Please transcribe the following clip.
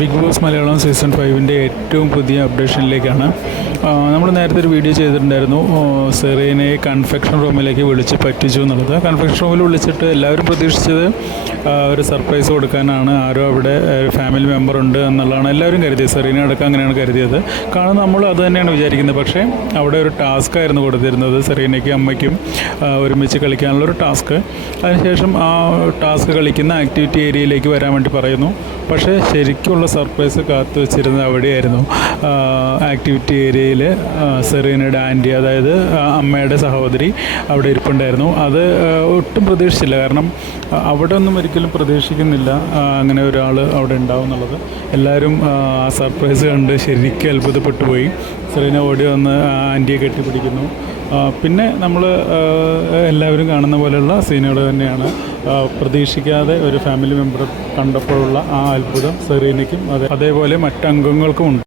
Big boss Malayalam season 5ൻ്റെ ഏറ്റവും പുതിയ അപ്ഡേഷനിലേക്കാണ്. നമ്മൾ നേരത്തെ ഒരു വീഡിയോ ചെയ്തിട്ടുണ്ടായിരുന്നു, സെറീനയെ കൺഫെക്ഷൻ റൂമിലേക്ക് വിളിച്ച് പറ്റിച്ചു എന്നുള്ളത്. കൺഫെക്ഷൻ റൂമിൽ വിളിച്ചിട്ട് എല്ലാവരും പ്രതീക്ഷിച്ചത് ഒരു സർപ്രൈസ് കൊടുക്കാനാണ്. ആരോ അവിടെ ഫാമിലി മെമ്പർ ഉണ്ട് എന്നുള്ളതാണ് എല്ലാവരും കരുതിയത്. സെറീന അടക്കം അങ്ങനെയാണ് കരുതിയത്. കാരണം നമ്മൾ അത് തന്നെയാണ് വിചാരിക്കുന്നത്. പക്ഷേ അവിടെ ഒരു ടാസ്ക് ആയിരുന്നു കൊടുത്തിരുന്നത്, സെറീനയ്ക്കും അമ്മയ്ക്കും ഒരുമിച്ച് കളിക്കാനുള്ളൊരു ടാസ്ക്. അതിനുശേഷം ആ ടാസ്ക് കളിക്കുന്ന ആക്ടിവിറ്റി ഏരിയയിലേക്ക് വരാൻ വേണ്ടി പറയുന്നു. പക്ഷേ ശരിക്കുള്ള സർപ്രൈസ് കാത്തു വെച്ചിരുന്നത് അവിടെയായിരുന്നു. ആക്ടിവിറ്റി ഏരിയയിൽ സെറീനയുടെ ആൻറ്റി, അതായത് അമ്മയുടെ സഹോദരി അവിടെ ഇരിപ്പുണ്ടായിരുന്നു. അത് ഒട്ടും പ്രതീക്ഷിച്ചില്ല. കാരണം അവിടെ ഒന്നും ഒരിക്കലും പ്രതീക്ഷിക്കുന്നില്ല അങ്ങനെ ഒരാൾ അവിടെ ഉണ്ടാവും എന്നുള്ളത്. എല്ലാവരും ആ സർപ്രൈസ് കണ്ട് ശരിക്കും അത്ഭുതപ്പെട്ടു പോയി. സെറീന ഓടി വന്ന് ആൻറ്റിയെ കെട്ടിപ്പിടിക്കുന്നു. പിന്നെ നമ്മൾ എല്ലാവരും കാണുന്ന പോലെയുള്ള സീനുകൾ തന്നെയാണ്. പ്രതീക്ഷിക്കാതെ ഒരു ഫാമിലി മെമ്പർ കണ്ടപ്പോഴുള്ള ആ അത്ഭുതം സെറീനയ്ക്കും അതേപോലെ മറ്റംഗങ്ങൾക്കും ഉണ്ട്.